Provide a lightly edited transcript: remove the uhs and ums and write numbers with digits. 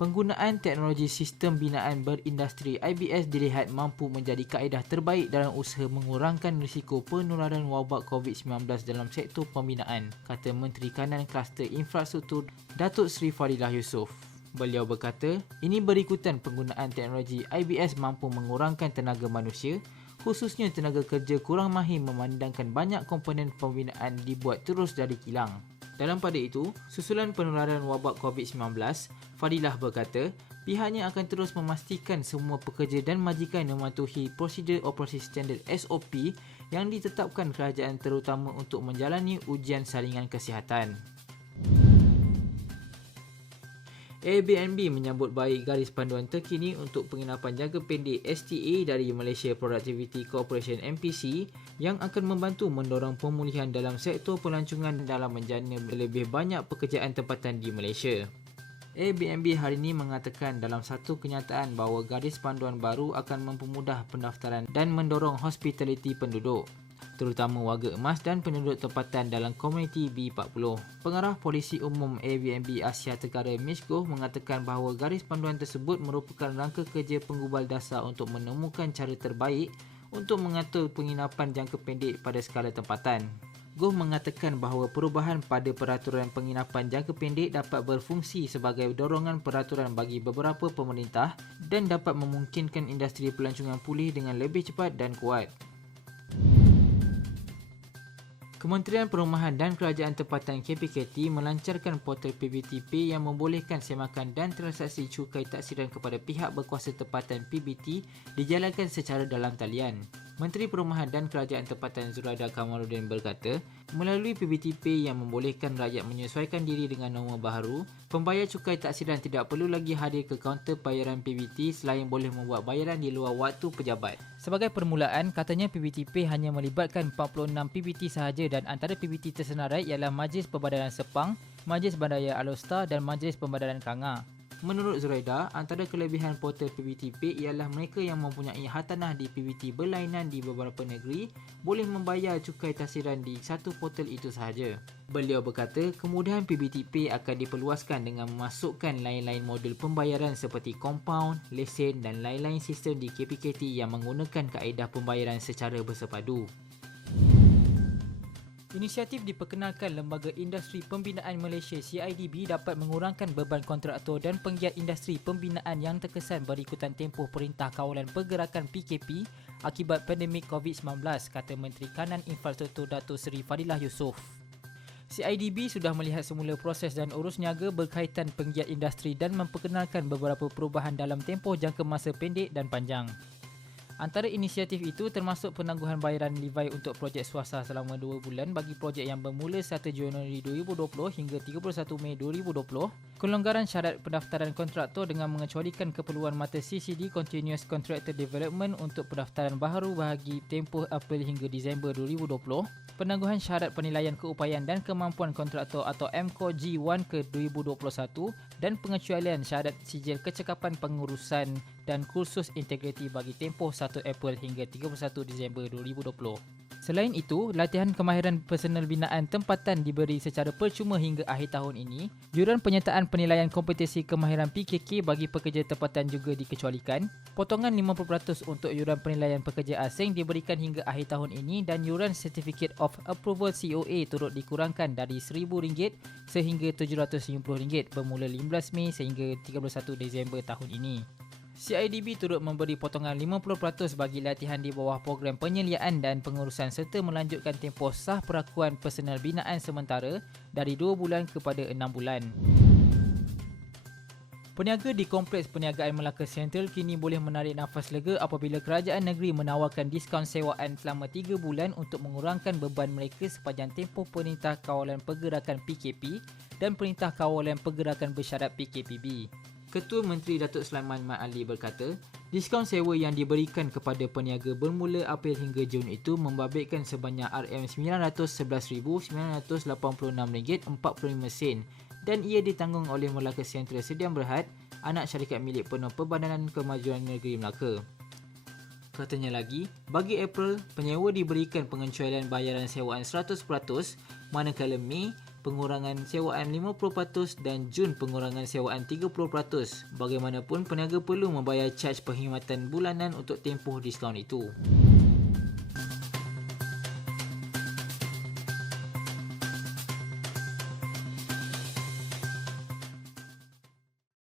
Penggunaan teknologi sistem binaan berindustri IBS dilihat mampu menjadi kaedah terbaik dalam usaha mengurangkan risiko penularan wabak COVID-19 dalam sektor pembinaan, kata Menteri Kanan Kluster Infrastruktur Datuk Seri Fadilah Yusof. Beliau berkata, ini berikutan penggunaan teknologi IBS mampu mengurangkan tenaga manusia, khususnya tenaga kerja kurang mahir memandangkan banyak komponen pembinaan dibuat terus dari kilang. Dalam pada itu, susulan penularan wabak COVID-19, Fadilah berkata, pihaknya akan terus memastikan semua pekerja dan majikan mematuhi prosedur operasi standard SOP yang ditetapkan kerajaan terutama untuk menjalani ujian saringan kesihatan. Airbnb menyambut baik garis panduan terkini untuk penginapan jangka pendek STA dari Malaysia Productivity Corporation MPC yang akan membantu mendorong pemulihan dalam sektor pelancongan dalam menjana lebih banyak pekerjaan tempatan di Malaysia. Airbnb hari ini mengatakan dalam satu kenyataan bahawa garis panduan baru akan mempermudah pendaftaran dan mendorong hospitality penduduk, terutama warga emas dan penduduk tempatan dalam komuniti B40. Pengarah Polisi Umum Airbnb Asia Tenggara Mitch Goh mengatakan bahawa garis panduan tersebut merupakan rangka kerja penggubal dasar untuk menemukan cara terbaik untuk mengatur penginapan jangka pendek pada skala tempatan. Goh mengatakan bahawa perubahan pada peraturan penginapan jangka pendek dapat berfungsi sebagai dorongan peraturan bagi beberapa pemerintah dan dapat memungkinkan industri pelancongan pulih dengan lebih cepat dan kuat. Kementerian Perumahan dan Kerajaan Tempatan KPKT melancarkan portal PBTP yang membolehkan semakan dan transaksi cukai taksiran kepada pihak berkuasa tempatan PBT dijalankan secara dalam talian. Menteri Perumahan dan Kerajaan Tempatan Zuraida Kamaluddin berkata, melalui PBTP yang membolehkan rakyat menyesuaikan diri dengan norma baharu, pembayar cukai taksiran tidak perlu lagi hadir ke kaunter bayaran PBT selain boleh membuat bayaran di luar waktu pejabat. Sebagai permulaan, katanya PBTP hanya melibatkan 46 PBT sahaja dan antara PBT tersenarai ialah Majlis Pembadaran Sepang, Majlis Bandaya Alor-Star dan Majlis Pembadaran Kanga. Menurut Zuraida, antara kelebihan portal PBTP ialah mereka yang mempunyai hartanah di PBT berlainan di beberapa negeri boleh membayar cukai taksiran di satu portal itu sahaja. Beliau berkata, kemudahan PBTP akan diperluaskan dengan memasukkan lain-lain modul pembayaran seperti kompaun, lesen dan lain-lain sistem di KPKT yang menggunakan kaedah pembayaran secara bersepadu. Inisiatif diperkenalkan Lembaga Industri Pembinaan Malaysia CIDB dapat mengurangkan beban kontraktor dan penggiat industri pembinaan yang terkesan berikutan tempoh Perintah Kawalan Pergerakan PKP akibat pandemik COVID-19, kata Menteri Kanan Infrastruktur Datuk Seri Fadilah Yusof. CIDB sudah melihat semula proses dan urus niaga berkaitan penggiat industri dan memperkenalkan beberapa perubahan dalam tempoh jangka masa pendek dan panjang. Antara inisiatif itu termasuk penangguhan bayaran levy untuk projek swasta selama 2 bulan bagi projek yang bermula 1 Januari 2020 hingga 31 Mei 2020, kelonggaran syarat pendaftaran kontraktor dengan mengecualikan keperluan mata CCD Continuous Contractor Development untuk pendaftaran baharu bagi tempoh April hingga Disember 2020, penangguhan syarat penilaian keupayaan dan kemampuan kontraktor atau MCO G1 ke 2021 dan pengecualian syarat sijil kecekapan pengurusan dan kursus integriti bagi tempoh 1 April hingga 31 Disember 2020. Selain itu, latihan kemahiran personal binaan tempatan diberi secara percuma hingga akhir tahun ini. Yuran penyertaan penilaian kompetisi kemahiran PKK bagi pekerja tempatan juga dikecualikan. Potongan 50% untuk yuran penilaian pekerja asing diberikan hingga akhir tahun ini dan yuran Certificate of Approval COA turut dikurangkan dari RM1,000 sehingga RM750 bermula 15 Mei sehingga 31 Disember tahun ini. CIDB turut memberi potongan 50% bagi latihan di bawah program penyeliaan dan pengurusan serta melanjutkan tempoh sah perakuan personal binaan sementara dari 2 bulan kepada 6 bulan. Peniaga di Kompleks Perniagaan Melaka Sentral kini boleh menarik nafas lega apabila kerajaan negeri menawarkan diskaun sewaan selama 3 bulan untuk mengurangkan beban mereka sepanjang tempoh Perintah Kawalan Pergerakan PKP dan Perintah Kawalan Pergerakan Bersyarat PKPB. Ketua Menteri Datuk Sulaiman Mat Ali berkata, diskaun sewa yang diberikan kepada peniaga bermula April hingga Jun itu membabitkan sebanyak RM911,986.45 dan ia ditanggung oleh Melaka Sentral Sdn Bhd, anak syarikat milik penuh Perbadanan Kemajuan Negeri Melaka. Katanya lagi, bagi April, penyewa diberikan pengecualian bayaran sewaan 100%, manakala Mei pengurangan sewaan 50% dan Jun pengurangan sewaan 30%. Bagaimanapun, peniaga perlu membayar caj perkhidmatan bulanan untuk tempoh diskaun itu.